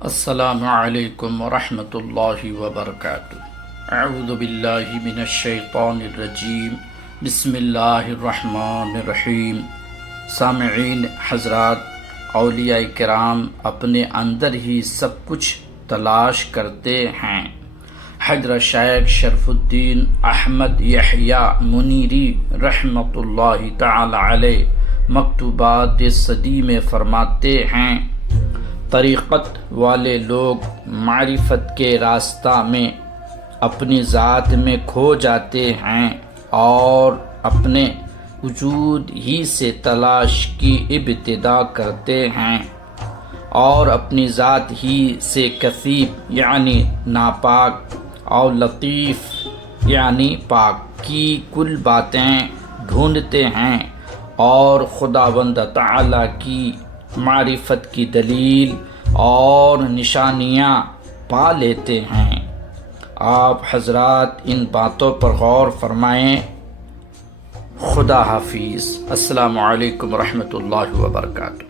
السلام علیکم ورحمۃ اللہ وبرکاتہ۔ اعوذ باللہ من الشیطان الرجیم، بسم اللہ الرحمن الرحیم۔ سامعین حضرات، اولیاء کرام اپنے اندر ہی سب کچھ تلاش کرتے ہیں۔ حضرت شیخ شرف الدین احمد یحییٰ منیری رحمۃ اللہ تعالی علیہ مکتوبات صدی میں فرماتے ہیں، طریقت والے لوگ معرفت کے راستہ میں اپنی ذات میں کھو جاتے ہیں اور اپنے وجود ہی سے تلاش کی ابتدا کرتے ہیں، اور اپنی ذات ہی سے کثیب یعنی ناپاک اور لطیف یعنی پاک کی کل باتیں ڈھونڈتے ہیں، اور خداوند تعالی کی معرفت کی دلیل اور نشانیاں پا لیتے ہیں۔ آپ حضرات ان باتوں پر غور فرمائیں۔ خدا حافظ۔ السلام علیکم ورحمۃ اللہ وبرکاتہ۔